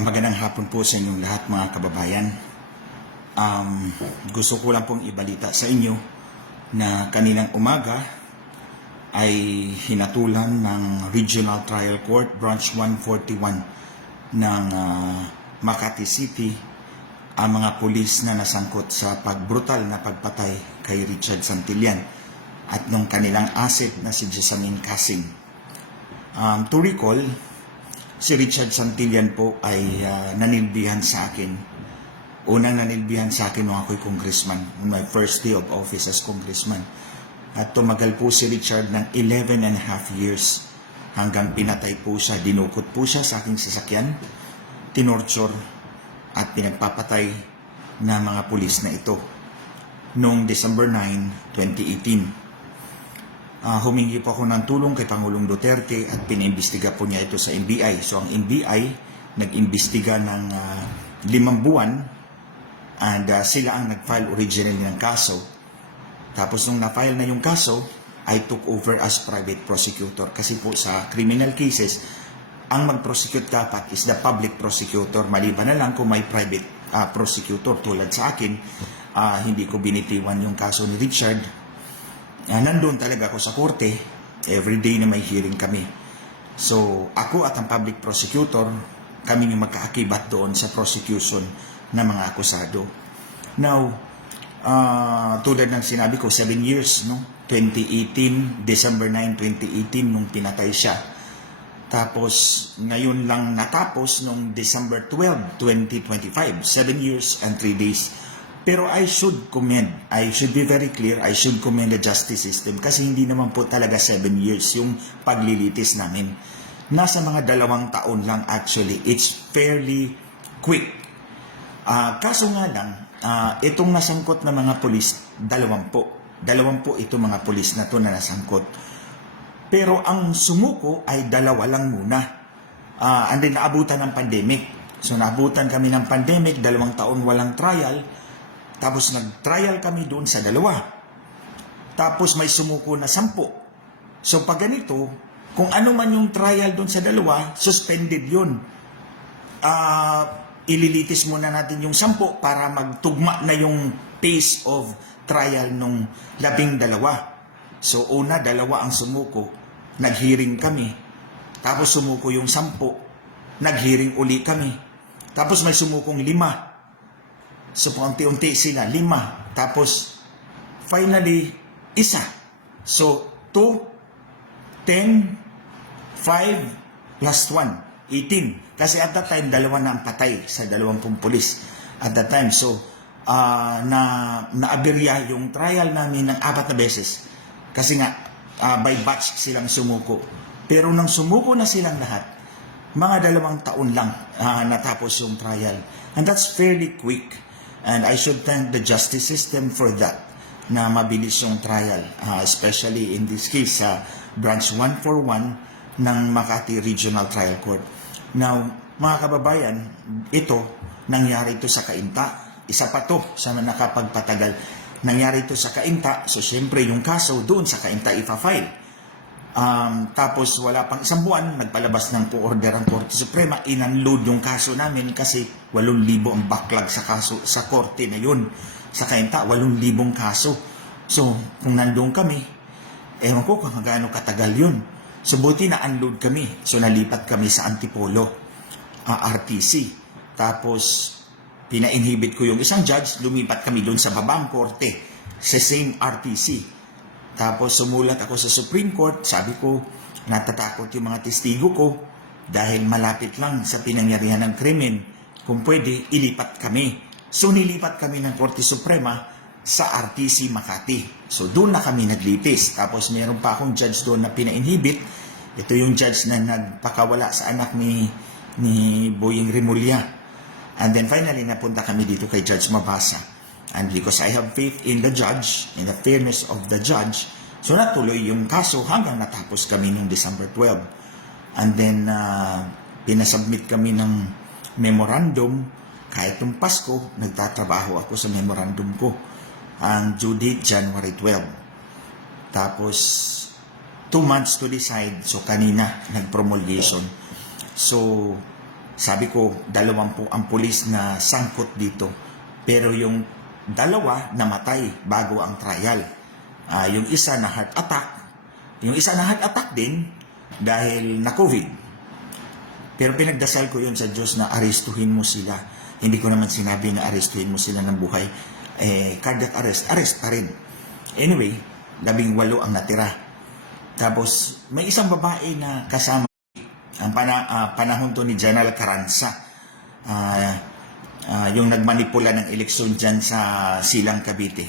Magandang hapon po sa inyong lahat mga kababayan. Gusto ko lang pong ibalita sa inyo na kaninang umaga ay hinatulan ng Regional Trial Court Branch 141 ng Makati City ang mga pulis na nasangkot sa pagbrutal na pagpatay kay Richard Santillan at nung kanilang asset na si Jessamine Casing. To recall, si Richard Santillan po ay nanilbihan sa akin. Unang nanilbihan sa akin nung ako'y congressman, on my first day of office as congressman. At tumagal po si Richard ng 11 and a half years hanggang pinatay po siya, dinukot po siya sa aking sasakyan, tinorture at pinagpapatay na mga pulis na ito noong December 9, 2018. Humingi po ako ng tulong kay Pangulong Duterte at pinimbestiga po niya ito sa NBI. So ang NBI nag-imbestiga ng 5 buwan and sila ang nag-file originally ng kaso. Tapos nung na-file na yung kaso, I took over as private prosecutor. Kasi po sa criminal cases, ang mag-prosecute dapat is the public prosecutor. Maliban na lang kung may private prosecutor tulad sa akin, hindi ko binitiwan yung kaso ni Richard. Nandun talaga ako sa korte, everyday na may hearing kami. So, ako at ang public prosecutor, kami yung magkaakibat doon sa prosecution ng mga akusado. Now, tulad ng sinabi ko, 7 years, no? 2018, December 9, 2018, nung pinatay siya. Tapos, ngayon lang natapos nung December 12, 2025, 7 years and 3 days. Pero I should be very clear, I should commend the justice system kasi hindi naman po talaga 7 years yung paglilitis namin. Nasa mga 2 taon lang actually. It's fairly quick. Kaso nga lang, itong nasangkot na mga pulis, 2 po. 2 po itong mga pulis na to na nasangkot. Pero ang sumuko ay 2 lang muna. And then naabutan ng pandemic. So naabutan kami ng pandemic, 2 taon walang trial. Tapos nag-trial kami doon sa 2. Tapos may sumuko na 10. So pag ganito, kung ano man yung trial doon sa 2, suspended yun. Ililitis muna natin yung 10 para magtugma na yung pace of trial nung 12. So una, 2 ang sumuko. Nag-hearing kami. Tapos sumuko yung 10. Nag-hearing uli kami. Tapos may sumukong 5. So, paunti-unti sila, 5. Tapos, finally, 1. So, 2, 10, 5, plus 1, 18. Kasi at that time, 2 na ang patay sa 20 pulis. At that time, so, naaberya yung trial namin ng 4 na beses. Kasi nga, by batch silang sumuko. Pero nang sumuko na silang lahat, mga 2 taon lang natapos yung trial. And that's fairly quick. And I should thank the justice system for that, na mabilis yung trial, especially in this case sa Branch 141 ng Makati Regional Trial Court. Now, mga kababayan, nangyari ito sa Cainta. Isa pa to sa nakapagpatagal. Nangyari ito sa Cainta, so syempre yung kaso doon sa Cainta ipa-file. Tapos wala pang 1 buwan, nagpalabas ng order ang Korte Suprema, in-unload yung kaso namin kasi 8,000 ang backlog sa kaso sa korte na yun. Sa Cainta, 8,000 kaso. So, kung nandun kami, ewan ko kung gaano katagal yun. So, buti na-unload kami. So, nalipat kami sa Antipolo, RTC. Tapos, pina-inhibit ko yung isang judge, lumipat kami doon sa babang korte, sa same RTC. Tapos sumulat ako sa Supreme Court, sabi ko, natatakot yung mga testigo ko dahil malapit lang sa pinangyarihan ng krimen. Kung pwede, ilipat kami. So nilipat kami ng Korte Suprema sa RTC Makati. So doon na kami naglitis. Tapos meron pa akong judge doon na pina-inhibit. Ito yung judge na nagpakawala sa anak ni Boying Remulla. And then finally, napunta kami dito kay Judge Mabasa. And because I have faith in the judge, in the fairness of the judge, so natuloy yung kaso hanggang natapos kami noong December 12. And then, pinasubmit kami ng memorandum. Kahit nung Pasko, nagtatrabaho ako sa memorandum ko. Ang due date, January 12. Tapos, 2 months to decide. So, kanina, nag-promulgation. So, Sabi ko, 20 ang pulis na sangkot dito. Pero yung dalawa namatay bago ang trial. Yung isa na heart attack. Yung isa na heart attack din dahil na COVID. Pero pinagdasal ko yun sa Diyos na arestuhin mo sila. Hindi ko naman sinabi na arestuhin mo sila ng buhay. Cardiac arrest pa rin. Anyway, 18 ang natira. Tapos, may isang babae na kasama ang panahon to ni General Carranza, yung nagmanipula ng eleksyon dyan sa Silang Cavite.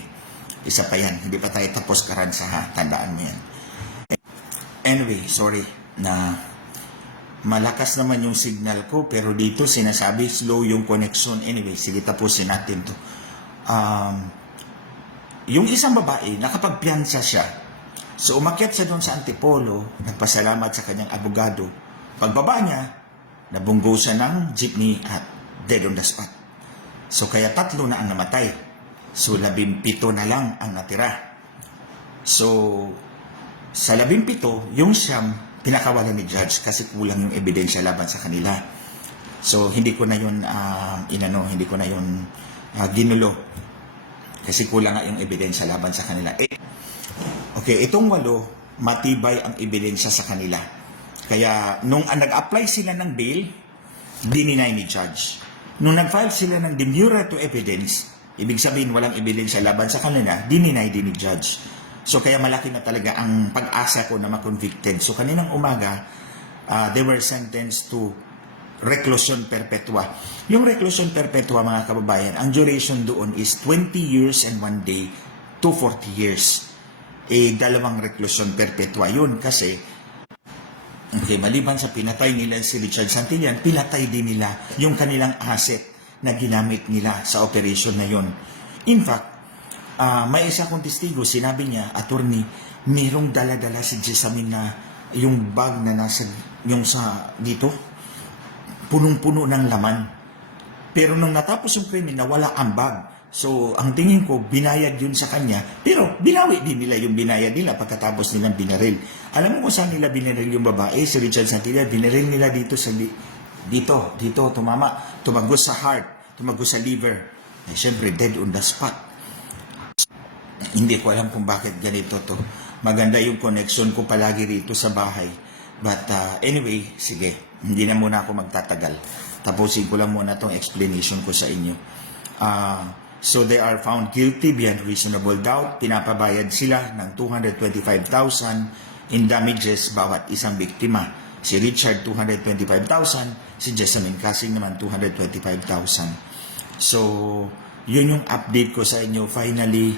Isa pa yan, hindi pa tayo tapos Carranza ha, tandaan mo yan. Anyway, sorry na malakas naman yung signal ko, pero dito sinasabi slow yung connection. Anyway, sige tapusin natin to. Yung isang babae, nakapagpiyansa siya. So umakyat siya doon sa Antipolo, nagpasalamat sa kanyang abogado. Pagbaba niya, nabunggo siya ng jeepney at dead on the spot. So kaya 3 na ang namatay. So 17 na lang ang natira. So sa 17, yung siyam, pinakawalan ni judge kasi kulang yung ebidensya laban sa kanila. So hindi ko na yun hindi ko na yun ginulo. Kasi kulang nga yung ebidensya laban sa kanila. Okay, itong 8, matibay ang ebidensya sa kanila. Kaya, nung nag-apply sila ng bail, dininay ni judge. Nung nag-file sila ng demurrer to evidence, ibig sabihin walang ebidensya laban sa kanila, dininay din ni judge. So, kaya malaki na talaga ang pag-asa ko na ma-convicted. So, kaninang umaga, they were sentenced to reclusion perpetua. Yung reclusion perpetua, mga kababayan, ang duration doon is 20 years and 1 day to 40 years. 2 reclusion perpetua yun kasi okay, maliban sa pinatay nila si Richard Santillan, pinatay din nila yung kanilang asset na ginamit nila sa operation na yon. In fact, may isa kong testigo, sinabi niya, attorney, mayroong dala-dala si Jessamine na yung bag na nasa, yung sa dito, punong-puno ng laman. Pero nung natapos yung krimen, nawala ang bag. So, ang tingin ko, binayad yun sa kanya. Pero, binawi din nila yung binayad nila pagkatapos nilang binaril. Alam mo kung saan nila binaril yung babae? Si Richard Santillan, binaril nila dito sa dito, tumama. Tumagos sa heart, tumagos sa liver. Eh, syempre, dead on the spot. Hindi ko alam kung bakit ganito to. Maganda yung connection ko palagi rito sa bahay. But, anyway, sige. Hindi na muna ako magtatagal. Tapusin ko lang muna tong explanation ko sa inyo. So they are found guilty beyond reasonable doubt. Pinapabayad sila ng 225,000 in damages bawat isang biktima. Si Richard 225,000, si Jessamine Casing naman 225,000. So yun yung update ko sa inyo. Finally,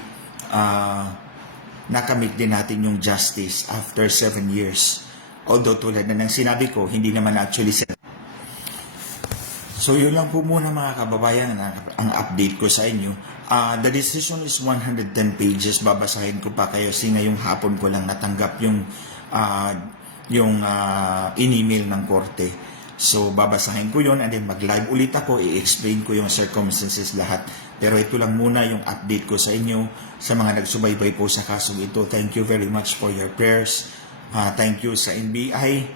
nakamit din natin yung justice after 7 years. Although tulad na ng sinabi ko, hindi naman actually set. So yun lang po muna mga kababayan ang update ko sa inyo. The decision is 110 pages. Babasahin ko pa kayo kasi ngayong hapon ko lang natanggap yung in-email ng korte. So babasahin ko yun and then mag-live ulit ako. I-explain ko yung circumstances lahat. Pero ito lang muna yung update ko sa inyo. Sa mga nagsubaybay po sa kasong ito, thank you very much for your prayers. Thank you sa NBI,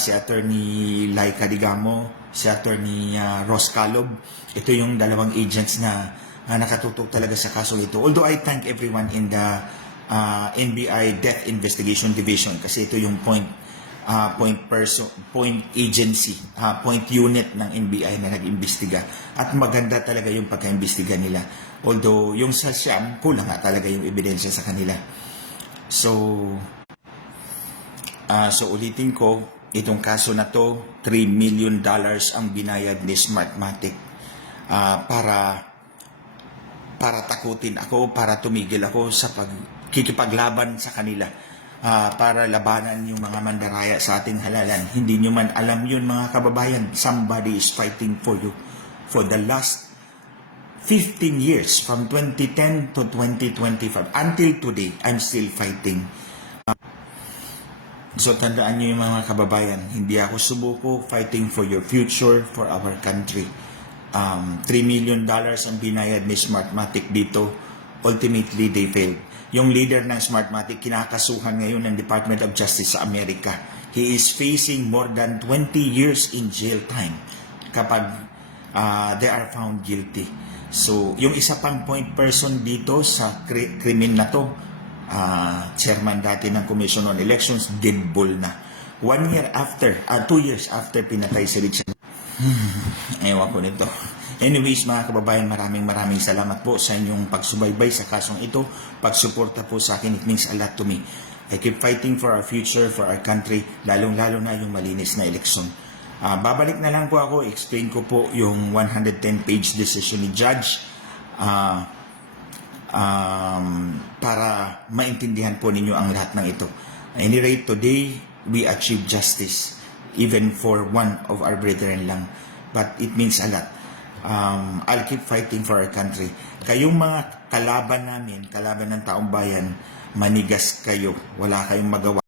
si Attorney Laika Digamo, si Attorney Ross Calob. Ito yung dalawang agents na nakatutok talaga sa kaso ito. Although I thank everyone in the NBI Death Investigation Division kasi ito yung point agency, point unit ng NBI na nag-imbestiga. At maganda talaga yung pagka-imbestiga nila. Although yung sa Siam, kulang nga talaga yung ebidensya sa kanila. So ulitin ko, itong kaso na to, $3 million ang binayad ni Smartmatic para takutin ako, para tumigil ako sa pagkikipaglaban sa kanila, para labanan yung mga mandaraya sa ating halalan. Hindi nyo man alam yun mga kababayan, somebody is fighting for you. For the last 15 years, from 2010 to 2025, until today, I'm still fighting. So tandaan nyo yung mga kababayan, hindi ako subuko, fighting for your future, for our country. $3 million ang binayad ni Smartmatic dito. Ultimately, they failed. Yung leader ng Smartmatic, kinakasuhan ngayon ng Department of Justice sa Amerika. He is facing more than 20 years in jail time. kapag they are found guilty. So, yung isa pang point person dito sa krimen na to, chairman dati ng Commission on Elections, Didbol na. 2 years after pinatay si Richard. Ewan ko nito. Anyways, mga kababayan, maraming salamat po sa inyong pagsubaybay sa kasong ito, pagsuporta po sa akin. It means a lot to me. I keep fighting for our future, for our country, lalong-lalo na yung malinis na eleksyon. Babalik na lang po ako, explain ko po yung 110-page decision ni Judge para maintindihan po ninyo ang lahat ng ito. At any rate, today, we achieve justice, even for one of our brethren lang. But it means a lot. I'll keep fighting for our country. Kayong mga kalaban namin, kalaban ng taong bayan, manigas kayo. Wala kayong magawa.